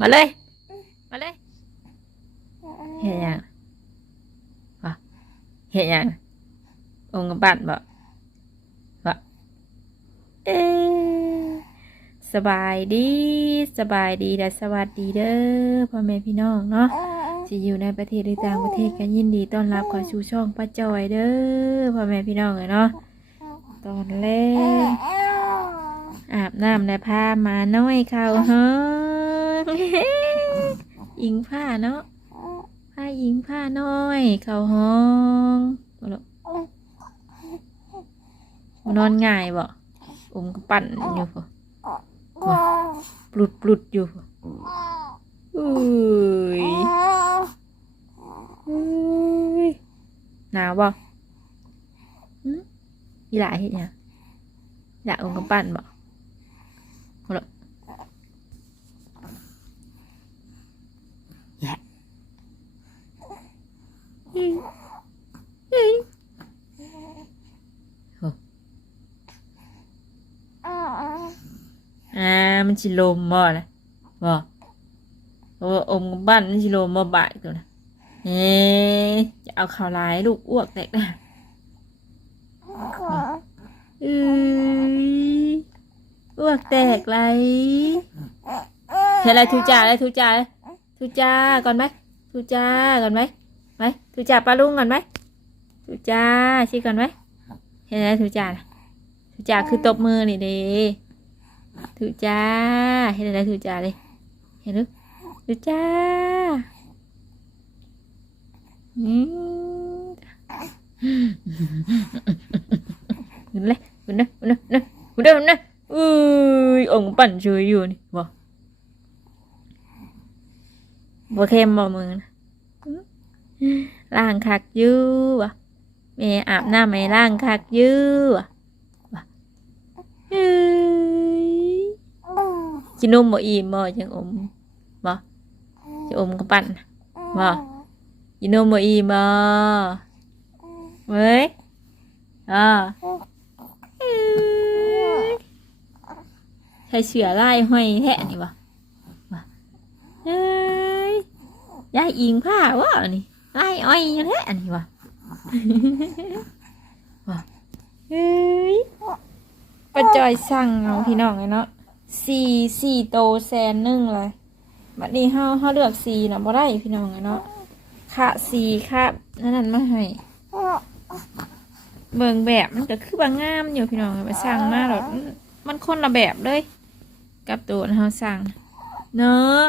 มาเลย มาเลย เห็นยังวะเห็นยังองค์กบัตบ่วะเอ๊ะสบายดีสบายดีและสวัสดีเด้อพ่อแม่พี่น้องเนาะจะอยู่ในประเทศหรือต่างประเทศกันยินดีต้อนรับเขอชูช่องป้าจอยเด้อพ่อแม่พี่น้องเลยเนาะตอนแรกอาบน้ำและผ้ามาน้อยเข้าห้อ งอิงผ้าเนาะผ้าอิงผ้าน้อย เข้าห้องนอนง่ายบ่อมกปั่นอยู่พอว่ปลุดปลุดอยู่อุ้ยอุ้ยหนาวบ่หึอีหลาเห็นยังอยากอมกปั่นบ่ อ่ามันชิลมบ่นะบ่โอ้อมบ้านมันชิลมบ่บ่ายตัวนะเอ๊จะเอาข่าวร้ายลูกอ้วกแตกนะเอ้ยอ้วกแตกไรเห็นอะไรทูจ่าอะไรทูจ่าทูจ่าก่อนไหมทูจ่าก่อนไหม ไหมทูจ่าปลาลุงก่อนไหมทูจ่าชี้ก่อนไหมเห็นอะไรทูจ่าน่ะทูจ่าคือตบมือนี่เด้ทูจ่าเห็นอะไรทูจ่าเลยเห็นหรือทูจ่าอืมขึ้นเลยขึ้นนะขึ้นนะขึ้นนะขึ้นนะขึ้นนะอุ้ยองค์ปั่นช่วยอยู่นี่บ่บ่เข้มบ่มือนะ ล่างคักอยู่บ่แม่อาบน้ำให้ล่างคักอยู่บ่บ่เอ้ยกินนมบ่อิ่มบ่จังอมบ่จะอมกับปั่นน่ะบ่กินนมบ่อิ่มบ่เว้ยอ่าเอ้ยใช้เสือไล่ห้อยแทะนี่บ่บ่เอ้ยยายอิงผ้าวะนี่ ไล่อ้อยอยู่แทะนี่บ่บ่เอ้ยป้าจอยสั่งเอาพี่น้องเลยเนาะสี่สี่โตแสนหนึ่งเลยบัดนี้เฮาเฮาเลือกสีน่ะบ่ได้พี่น้องเลยเนาะค่ะสีค่ะนั่นนั่นมาให้เบิ่งแบบมันก็คือบางงามอยู่พี่น้องไปสั่งมาหรอกมันคนละแบบเลย กับตัวที่เราสั่งเนาะ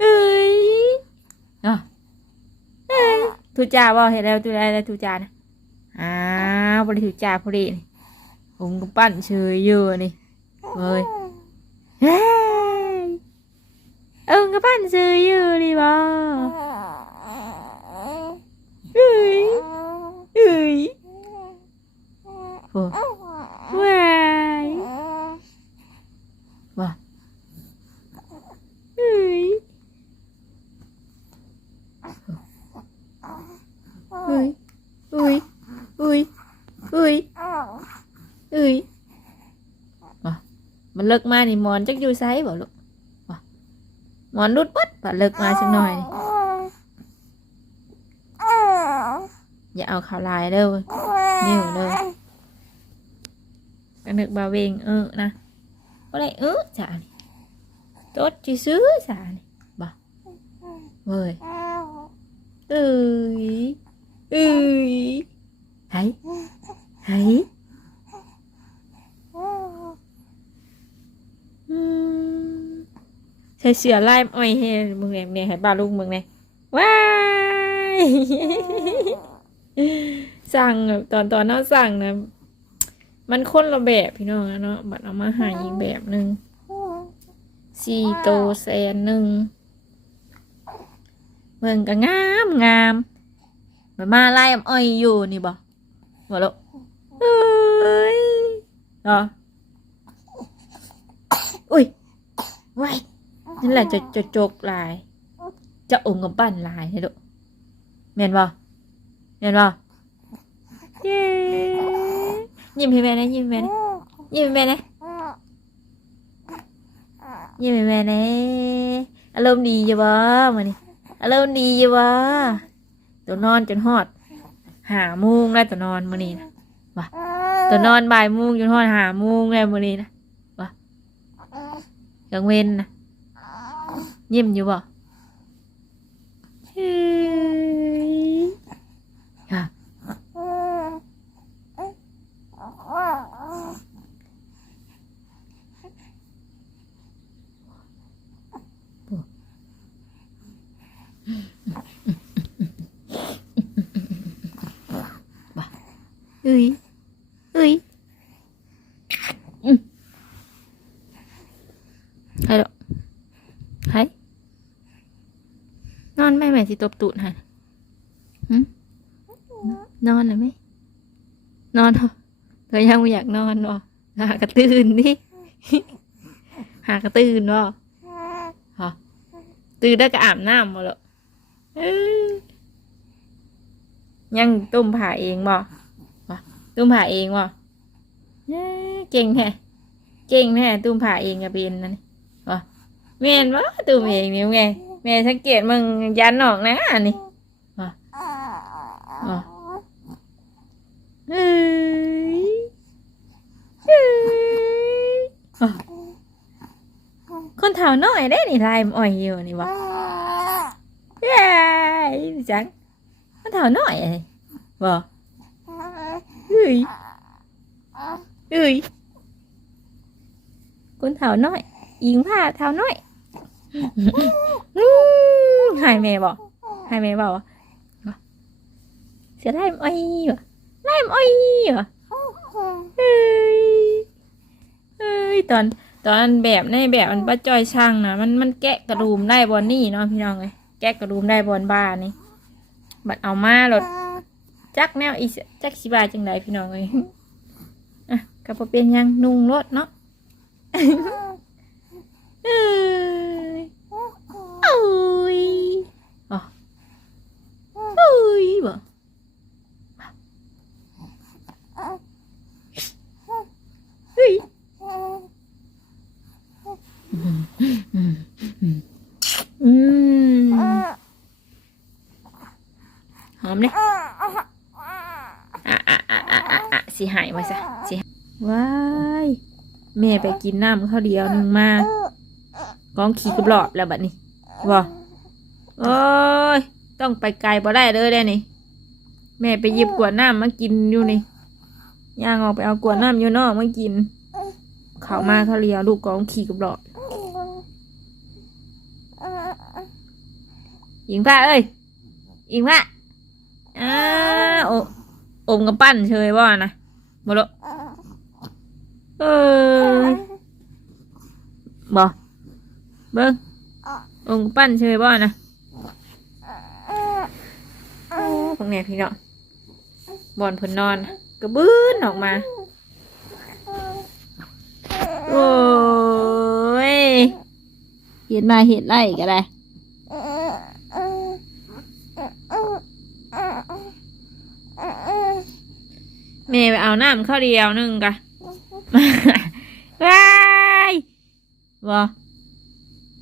เอ้ยเนาะเอ้ย ทุจ่าบ่าเห็นแล้วทุจ่าแล้วทุจ่านะอ้าวบริทุจ่าพอดีผมก็ปั้นเฉยอยู่นี่เฮ้ยเฮ้ยเอิงก็ปั้นเฉยอยู่นี่บ่เอ้ยเอ้ยโอ้ว้ายว่าเอ้ยเอ้ยเอ้ยเอ้ยเอ้ยเอ้ยว่ามันเลิกมานี่หมอนจักอยู่ไซบ่ลูกว่าหมอนรุดปัดปัดเลิกมาสักหน่อย อย่าเอาข่าวลายเด้อเนิ่วเด้อกันนึกบาเวงเออนะก็เลยเออจ้านี่ตดจีซื้อจ้านี่บ่เว้ยเอ้ย เอ้ยไหไหอืมใส่เสือลายอ้อยเฮมึงเนี่ยให้ป้าลุงมึงเนี่ยว้ายสั่งตอนตอนเราสั่งนะมันคนละแบบพี่น้องอะเนาะบัดเอามาหาอีกแบบหนึ่งสี่โตแสนหนึ่งเบิ่งก็งามงาม มันมาไล่อ้อยอยู่นี่บ่บ่ลูกเอ้ยเหรออุ้ยไว้ายนั่นแหละจะจะจกลาย จะองกับปั้นลายให้ลูกแม่นบ่แม่นบ่เย้ยิ้มให้แม่นะยิ้มแม่นะยิ้มแม่นะยิ้มให้แม่น่อารมณ์ดีอยู่บ่มื้อนี้อารมณ์ดีอยู่บ่ ตัวนอนจนฮอดหาโมงแล้วตัวนอนมื้อนี้นะว่ะตัวนอนบ่ายโมงจนฮอดหาโมงแล้วมื้อนี้นะว่ะกลางเว้นนะยิ้มอยู่บ่เฮ้ยค่ะ เอ้ยเอ้ยอืมใครหรอใครนอนไห ม่แม่สิตบตูดให้หึนอนเลยไหมนอนเถอเธอยังไม่อยากนอนหรอหากระตื่นดิหากระตื่นหรอฮะตื่นได้ก็อาบน้ำมาแล้วยังตุ้มผ่าเองบ่ตุ้มผ่าเองวะเก่งแท้เก่งแท้ตุ้มผ่าเองกับเป็นนั่นนี่วะแม่นวะตุ้มเองนี่ไง ม่สังเกตมึงยันออกนะนี่เฮ้ยเฮ้ยคนเฒ่าน้อยได้นี่ลายอ่อยอยู่นี่วะเย้จังคนเฒ่าน้อยไอ้วะเฮ้ยเฮ้ยคนเท้าน้อยยิงผ้าเท้าน้อย หายแม่บอกหายแม่บอกเสียไล่มอ้อยเหรอไล่มอ้อยเอ้ยเฮ้ยตอนตอนแบบในแบบมันป้าจอยช่างนะมันมันแกะกระดูมได้บอลนี่เนาะพี่น้องเลยแกะกระดูมได้บอลบ้านี่บัดเอามาหลดจักแนวอีจักสิบาจังไดพี่น้องเอ้ยอะก็บ่เป็นยังนุ่งรถเนาะ อ้ยอ๋อโอ้ยบ่เฮ้ยอืมหอมเลยอะอะอะอะอะอะสิหายมาซะสิหายว้ายแม่ไปกินน้ำข้าวเดียวหนึ่งมากองขี่กระบลอบแล้วบัดนี้ ว้าโอ้ย ต้องไปไกลบ่ได้เลยได้นี่ แม่ไปหยิบกวดน้ำมากินอยู่นี่ย่างออกไปเอากวดน้ำอยู่นอกมากิน เขามาข้าเดียลูกกองขี่กระบลอบหญิงพระเอ้ยหญิงพระอ้าโออมกับปั้นเชยบ่นะบ่ละเออบ่เบิ้ง อมกับปั้นเชยบ่นะพวกนี้พี่เนาะบอนเพิ่นนอนกระบื้นออกมา โอ้ยเห็ดมาเห็ดไล่ก็ได้แม่ไปเอาน้ำข้าวเดียวหนึงกะว้ายบ่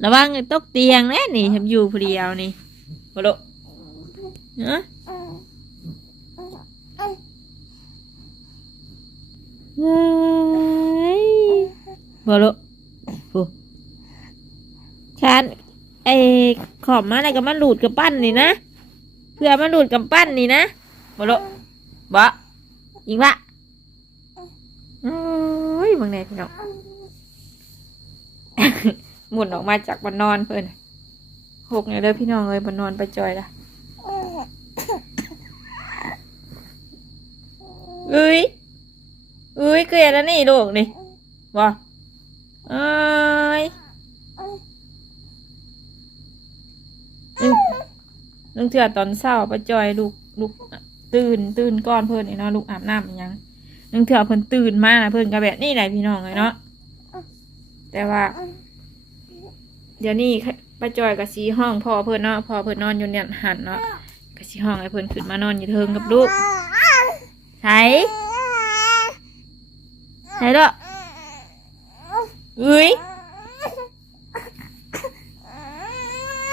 ระวังตกเตียงแน่นี่ทำอยู่ผู้เดียวนี่บ่ลุเนาะว้ายบ่ลุผู้ฉันไอ้ขอบมาอะไรก็มันหลุดกับปั้นนี่นะ เพื่อมันหลุดกับปั้นนี่นะบ่ลุบ่ยิงละโอ้ยบางแน่พี่น้อง หมุนออกมาจากบนนอนเพื่อนหกเนี่ยเลยพี่น้องเลยบนนอนไปจอยละเอ้ยเอ้ยเกลียดแล้วนี่ลูกนี่ว้าเอ้ยนึงเถื่อตอนเศร้าไปจอยลูกลูกตื่นตื่นก่อนเพื่อนนี่เนาะลูกอาบน้ำยังนึงเถื่อเพิ่อนตื่นมากนะเพิ่อนก็แบบนี่แหละพี่น้องเลยเนาะแต่ว่า เดี๋ยวนี้ป้าจอยกับสีห้องพ่อเพิ่นเนาะพ่อเพิ่นนอนอยู่เนี่ยหันเนาะกับสีห้องไอ้เพิ่นขึ้นมานอนอยู่เทิงกับลูกใช่ใช่เด้อเอ้ย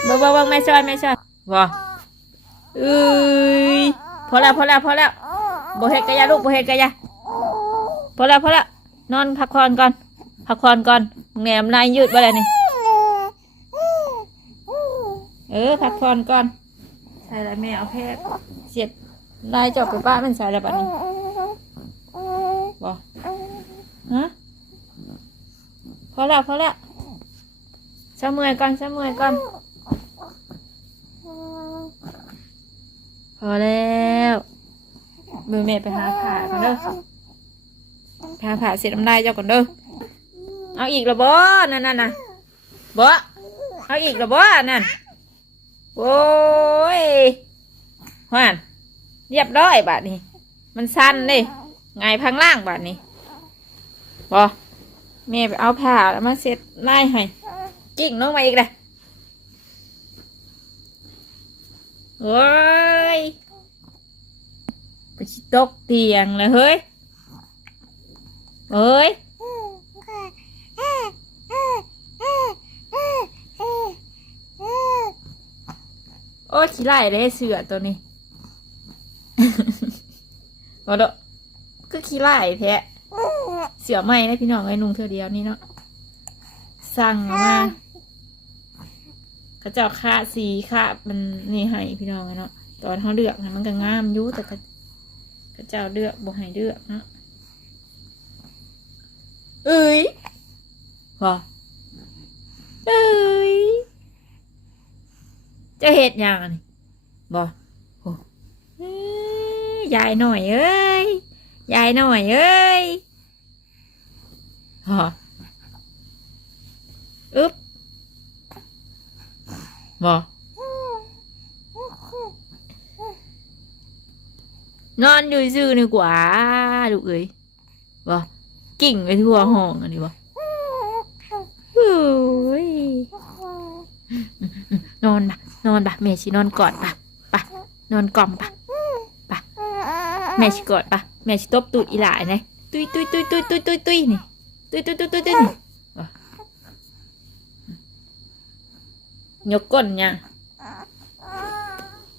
เบิ่งเบิ่งเบิ่งแม่ช่วยแม่ช่วยบ่เอ้ยพอแล้วพอแล้วพอแล้วบ่เฮ็ดกะยาลูกบ่เฮ็ดกะยาพอแล้วพอแล้วนอนพักผ่อนก่อนพักผ่อนก่อนแหนมนายยืดบ่แล้นี่ เออพักผ่อนก่อนใส่แล้วแม่เอาแพทย์เสียดนายเจบไปป้านมันใส่แล้วบัดนี้บ่ฮะพอแล้วพอแล้วเช้าเมื่อยก่อนเช้าเมื่อยก่อน พอแล้วมือแม่ไปหาผ่าก่อนเด้อไปหาผ่าเสร็จน้ำลายเจ้าก่อนเด้อเอาอีกละบ่นั่นนั่นน่ะบ่เอาอีกละบ่นั่น โอ้ยฮานเรียบร้อยบาดนี้ มันสั้นเลยไงพังล่างบาดนี้บ่แม่ไปเอาผ่าแล้วมาเสร็จไล่ให้กิ่งน้องมาอีกเลยโอ้ยไปชิตกเตียงเลยเฮ้ยเฮ้ย โอ้ขี้ไล่เลยเสือตัวนี้มาดก็ขี้ไล่แท้เสือไหมนะพี่น้องไอ้นุ่งเธอเดียวนี่เนาะสั่งมาเขาเจ้าค่าสีค่ามันนี่ให้พี่น้องไอ้เนาะตอนเขาเลือกนะมันก็งามยู่แต่ก็พระเจ้าเลือกบ่ให้เลือกนะเอ้ยพอเอ้ย จะเห็ดหยังอันนี้บ่โอ้เอ้ยยายหน่อยเอ้ยยายหน่อยเอ้ยฮะอึ๊บบ่นอนอยู่ซื่อๆนี่กว่าลูกเอ้ยบ่กิ่งไปทั่วห้องอันนี้บ่โอ้ยนอนปะ นอนปะแม่ชินอนกอดปะปะนอนกล่อมปะปะแม่ชิกอดปะแม่ชิตบตูดอีหลายนะตุยตุยตุยตุยตุยตุยตุยนี่ตุยตุยตุยตุยตุยนี่ยกก้นยัง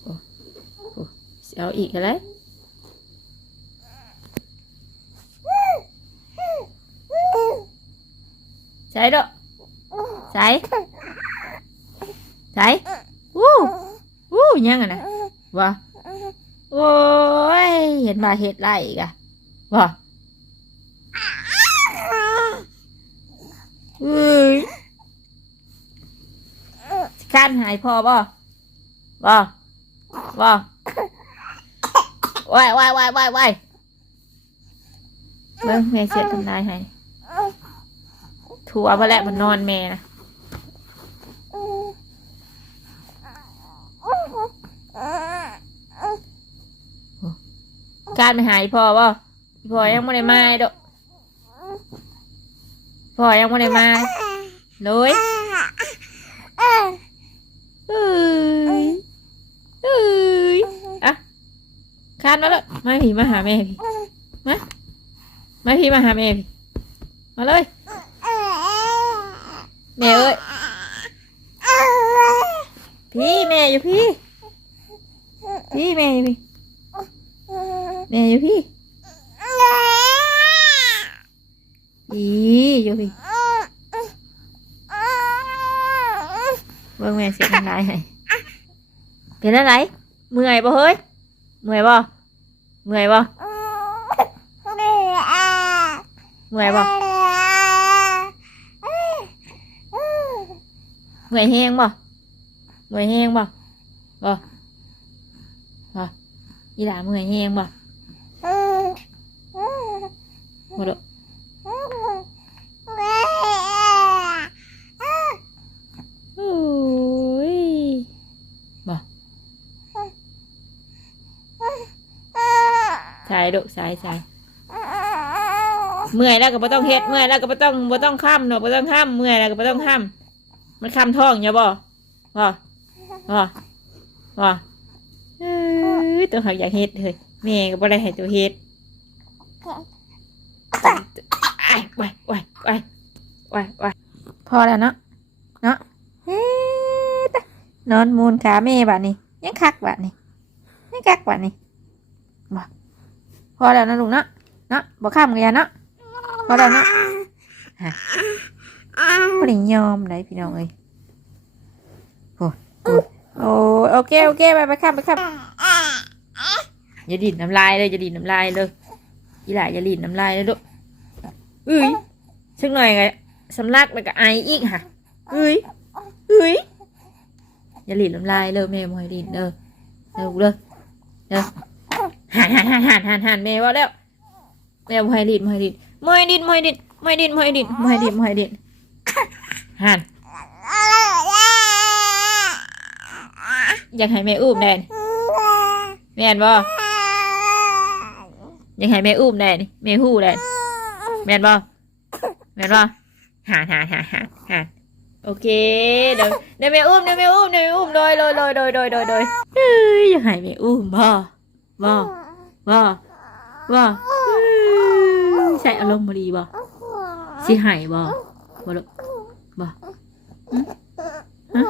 โอ้โอ้สิเอาอีกอะไรใส่ดอกใส่ใส่ วู้วู้ยังไงนะวะโอ้ยเห็นมาเห็ดไรอีกอะวะเอ้ยขั้นหายพอบ่บ่บ่วายวายวายวายวายเบิ่งแม่เสียทำนายให้ทัวร์ไปแล้วมันนอนแม่นะ การไปหายพ่อบ่พ่อยังไม่ได้มาดอกพ่อยังไม่ได้มาเลยเอ้ยเอ้ยอะคานมาเลยมาพี่มาหาแม่พี่มามาพี่มาหาแม่พี่มาเลยแม่เอ้ยพี่แม่อยู่พี่ พี่แม่อยู่พี่แม่อยู่พี่อีอยู่พี่เบิ่งแม่เสียทำลายให้เป็นอะไรเมื่อยบ่เฮ้ยเมื่อยบ่เมื่อยบ่เมื่อยบ่เมื่อยแห้งบ่เมื่อยแห้งบ่บ่ อีหลาเมื่อยแห้งบ่บ่ดอกโอ้ยบ่ใส่ดอกใส่ใส่เมื่อยแล้วก็บ่ต้องเฮ็ดเมื่อยแล้วก็บ่ต้องบ่ต้องข้ามเนาะบ่ต้องข้ามเมื่อยแล้วก็บ่ต้องข้ามมันข้ามท้องอย่าบ่บ่บ่บ่เอตัวหักอยากเฮ็ดเลยแม่ก็บ่ได้ให้ตัวเฮ็ดไอ้ไว้ไว้ไว้ไว้ไว้พอแล้วเนาะเนาะเฮ็ดนอนมูนขาแม่บัดนี้ยังคักบัดนี้ยังคักบัดนี้บ่พอแล้วนะลุงเนาะเนาะบ่ข้ามกันยาเนาะพอแล้วเนาะฮะบ่ได้ยอมได้พี่น้องเอ้ยโอ้โอเคโอเคไปไปข้ามไปข้าม อย่าดินน้ำลายเลยอย่าดินน้ำลายเลยอีหล่าอย่าดินน้ำลายเลยลูกเอ้ยสักหน่อยไงสำลักแล้วก็ไออีกค่ะเอ้ยเอ้ยอย่าหลีดน้ำลายเลยแม่มวยดินเด้อเด้อเด้อเด้อหันหันหันหันหันหันแม่ว่าแล้วแม่มวยดินมวยดินมวยดินมวยดินมวยดินมวยดินมวยดินมวยดินหันอยากให้แม่อุ้มแดนแม่นบ่อ ยากให้แม่อุ้มแดนแม่ฮู้แดนแม่นบ่แม่นบ่หันหันหันหันหันโอเคเดี๋ยวเดี๋ยวแม่อุ้มเดี๋ยวแม่อุ้มเดี๋ยวแม่อุ้มโดยโดยโดยโดยโดยโดยโดยเฮ้ยย่าให้แม่อุ้มบ่บ่บ่บ่ใส่อารมณ์บ่ดีบ่สิหายบ่บ่ลูกบ่หึฮะ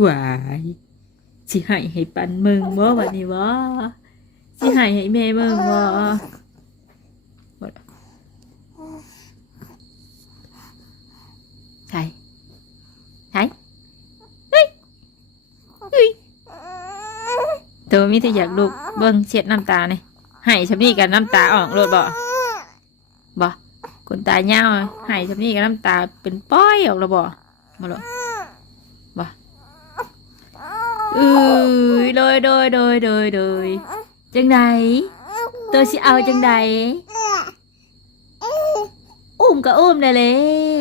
หวายสิใหายให้ปันมึงบ่บัดนี้บ่ สิใหายให้แม่มึงบ่บ่ล่ะใช่ใช่เฮ้ยเฮ้ยตัวมีแต่อยากลูกเบิ่งเช็ดน้ำตาเนี่ยให้ชำนี่กับน้ำตาออกรถบ่บ่คนตาเหี่ยวให้ชำนี่กับน้ำตาเป็นป้อยออกแล้วบ่มาหรอบ่เอ้ยโดยโดยโดยโดยโดย จังใดตัวสิเอาจังใดอุ้มก็อุ้มได้เลย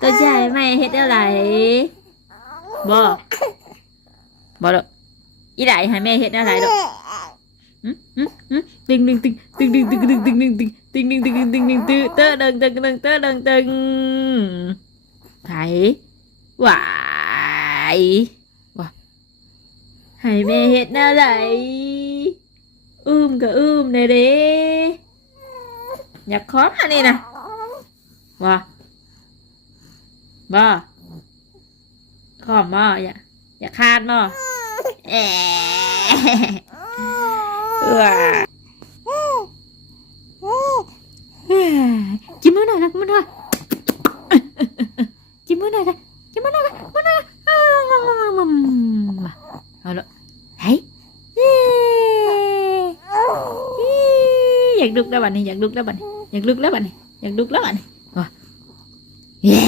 ตัวใหญ่ไม่เฮ็ดอะไรบ่บ่ดอกอีไหลให้แม่เฮ็ดอะไรดอกหึหึหึตึงตึงตึงตึงตึงตึงตึงตึงตึงตึงตึงตึงตึงตึงตึงตึงตึงเตอดึงตึงตึงเตอดึงตึงไถหวายว่ะ ให้แม่เฮ็ดอะไรอุ้มก็อุ้มเลยเด้อยากขอมานี่นะว่าบ่ขอมบ่อย่าอย่าคาดบ่เอะเออกินมือหน่อยนะมือหน่อยกินมือหน่อยนะกินมือหน่อยนะมื้อหน่อยนะ เอาละเฮ้ยอยากลุกแล้วบัดนี้อยากลุกแล้วบัดนี้อยากลุกแล้วบัดนี้อยากลุกแล้วบัดนี้เย้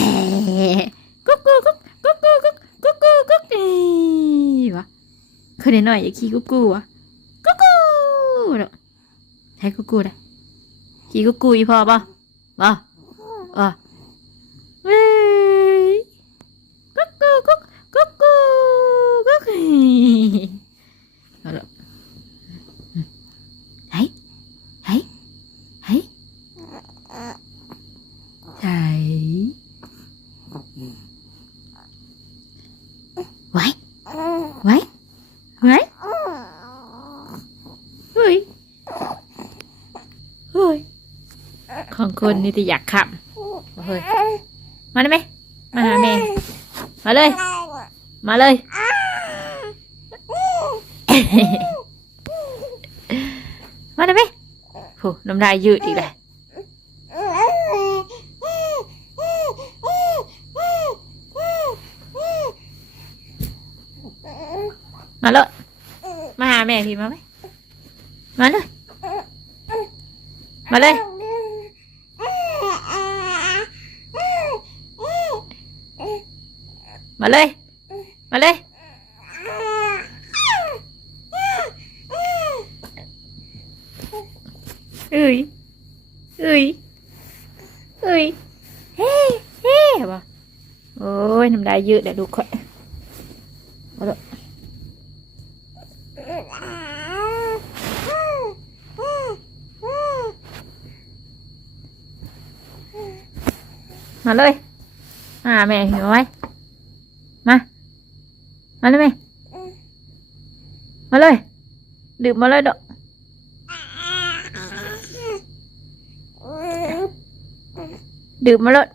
กุ๊กกุ๊กกุ๊กกุ๊กกุ๊กกุ๊กกุ๊กกุ๊กกุ๊กนี่วะเคยได้หน่อยอย่าขี้กุ๊กกุ๊กวะกุ๊กกุ๊กเนาะให้กุ๊กกุ๊กได้ขี้กุ๊กกุ๊กอีพอป่ะป่ะป่ะเว้ยกุ๊กกุ๊กกุ๊กกุ๊กกุ๊กกุ๊กเอาละเฮ้ยเฮ้ยเฮ้ยใช่ ไว้ไว้ไว้เฮ้ยเฮ้ย ของคนนี่จะอยากขับเฮ้ยมาได้ไหมมาหาแม่มาเลย มาเลย มาได้ไหมโหน้ำลายยืดอีกเลยมาเลยมาหาแม่พี่มาไหมมาเลย มาเลย มาเลย มาเลย เอ้ยเอ้ยเอ้ยเฮ้เฮ้บ่โอ้ยน้ำลายยืดแต่ดูค่อยมาเลยมาเลยมาหาแม่เห็นไหม มา มาเลยแม่มาเลย ดื่มมาเลยดอกดื่มมาเลย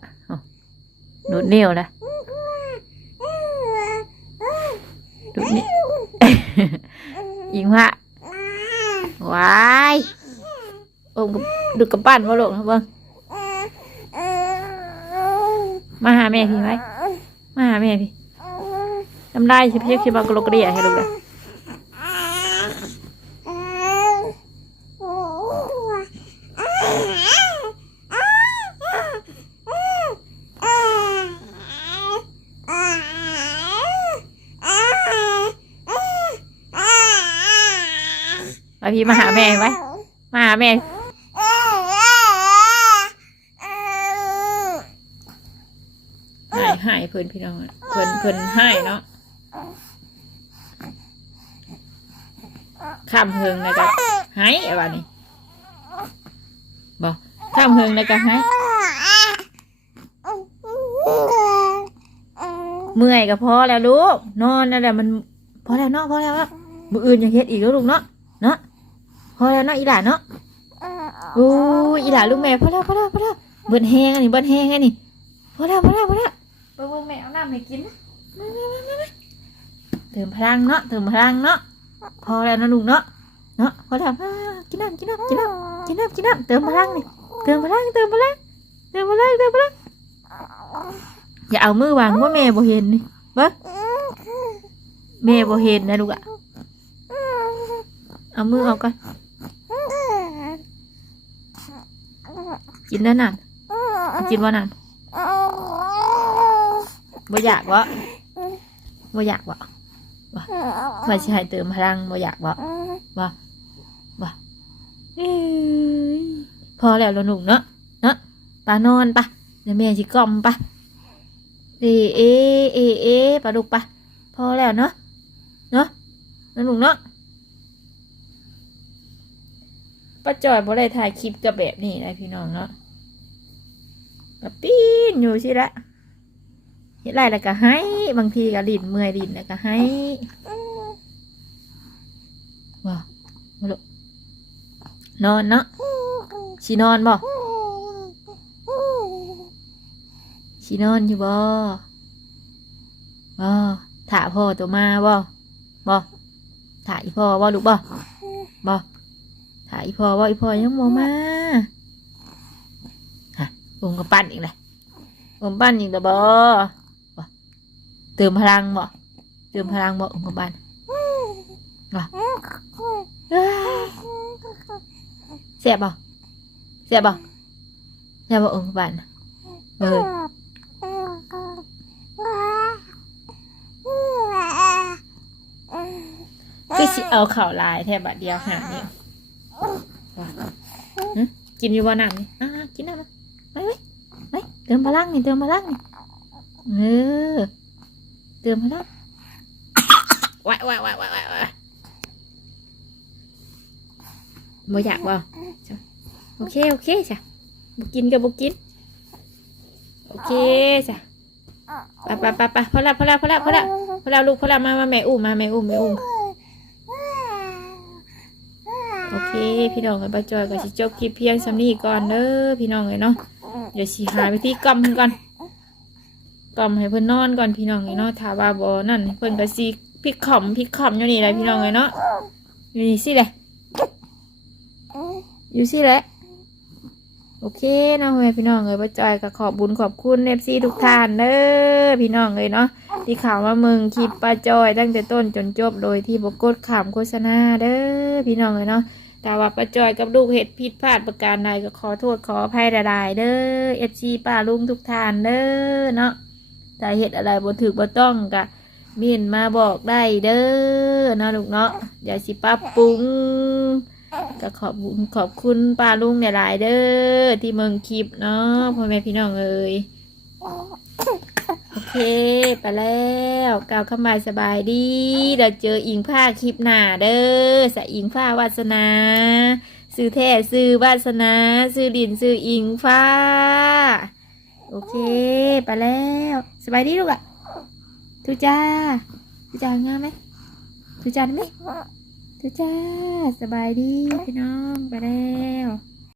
ดูดนิ้วละดูดนิ้วยิงพระวายโอมกับดูดกับปั้นมาลงนะเบิ้งมาหาแม่พี่ไหมมาหาแม่พี่ ทำได้ชิบชิบชิบากรกกระเดียให้ลูกเลยมาพี่มาหาแม่ไว้มาหาแม่หายหายเพิ่นพี่น้องเพิ่นเพิ่นหายเนาะ ข้ามเพิงเลยก็หายอะไรนี่บอกข้ามเพิงเลยก็หายเมื่อยก็พอแล้วลูกนอนนั่นแหละมันพอแล้วเนาะพอแล้วเนาะมืออื่นอย่าเฮ็ดอีกแล้วลูกเนาะเนาะพอแล้วเนาะอีหลานเนาะโอ้ยอีหลาลูกแม่พอแล้วพอแล้วพอแล้วเบิดแห้งอันนี้เบิดแห้งอันนี้พอแล้วพอแล้วพอแล้วเบิ่งแม่เอาน้ำให้กินนะมามามามามาเติมพลังเนาะเติมพลังเนาะ พอแล้วนะลุงเนาะเนาะพอแล้วกินน้ำกินน้ำกินน้ำกินน้ำกินน้ำเติมพลังนี่เติมพลังเติมพลังเติมพลังเติมพลังอย่าเอามือวางว่าแม่บ่เห็นนี่บิ่แม่บ่เห็นนะลูกอะเอามือเอาก่อนกินแล้นั่นกินว่านั่นบ่อยากวะบ่อยากวะ ว่าสิให้เติมพลังบ่อยากวะเอ้ยพอแล้วเราหนุ่มเนาะเนาะปลานอนปะเดี๋ยวแม่สิกล่อมปะเอเอเอเอปลาดุกปะพอแล้วเนาะเนาะเราหนุ่มเนาะป้าจอยบ่ได้ถ่ายคลิปกับแบบนี้นะพี่น้องเนาะก็ปีนอยู่สิละ เฮ็ดไรแล้วก็ให้บางทีก็ดินเมื่อยดินแล้วก็ให้ว้าวมาลุนอนเนาะชีนอนบ่ชีนอนอยู่บ่บ่ถ่าพ่อตัวมาบ่บ่ถ่าอีพ่อบ่ลูกบ่บ่ถ่าอีพ่อบ่อีพ่อยังบ่มาผมก็ปั้นอีกเลยผมปั้นอีกแล้วบ่ เติมพลังบ่เติมพลังบ่ผมก็ปั้นบ่เอ้ยเสียบบ่เสียบบ่เสียบบ่ผมก็ปั้นเออคือสิเอาข่าวลายแทบบัดเดียวหานี่ว่าหึกินอยู่บ่น้ำนี่อ่ากินน้ำมาไปไปไปเติมพลังนี่เติมพลังนี่เออ เติมพลังว้ายว้ายว้ายว้ายว้ายว้ายบ่อยากบ่จ้ะโอเค โอเคจ้ะบ่กินก็บ่กิน โอเคจ้ะไปไปไปไปพอแล้วพอแล้วพอแล้วพอแล้วพอแล้วลูกพอแล้วมามาแม่อุ้มมาแม่อุ้มแม่อุ้มโอเค พี่น้องกับป้าจอยก็สิจบคลิปเพียงสำนี้ก่อนเด้อพี่น้องเลยเนาะเดี๋ยวสิหาไปที่กล่อมเพิ่นก่อน กล่อมให้เพิ่นนอนก่อนพี่น้องเลยเนาะถ้าว่าบ่นั่นเพิ่นก็สิพลิกขอมพลิกขอมอยู่นี่แหละพี่น้องเลยเนาะอยู่นี่สิแหละอยู่สิแหละโอเคเนาะแม่พี่น้องเลยป้าจอยก็ขอบบุญขอบคุณเอฟซีทุกท่านเด้อพี่น้องเลยเนาะที่ข่าวมาเมืองคลิปป้าจอยตั้งแต่ต้นจนจบโดยที่บกดข่ามโฆษณาเด้อพี่น้องเลยเนาะแต่ว่าป้าจอยกับลูกเห็ดผิดพลาดประการใดก็ขอโทษขออภัยดายๆเด้อเอฟซีป้าลุงทุกท่านเด้อเนาะ แต่เห็ดอะไรบ่ถือบ่ต้องกะมินมาบอกได้เด้อเนาะลูกเนาะเดี๋ยวสิปรับปรุงก็ขอบคุญขอบคุณป้าลุงหลายๆเด้อที่เมืองคลิปเนาะพ่อแม่พี่น้องเอ้ยโอเคไปแล้วกล่าวคำบายสบายดีเดี๋ยวเจออิงผ้าคลิปหน้าเด้อสะอิงผ้าวาสนาซื้อแท้ซื้อวาสนาซื้อดินซื้ออิงฟ้า โอเค ไปแล้ว สบายดีลูกอะทุจ้าทุจ้างามไหมทุจ้าไหมทุจ้า สบายดีพี่น้อง ไปแล้ว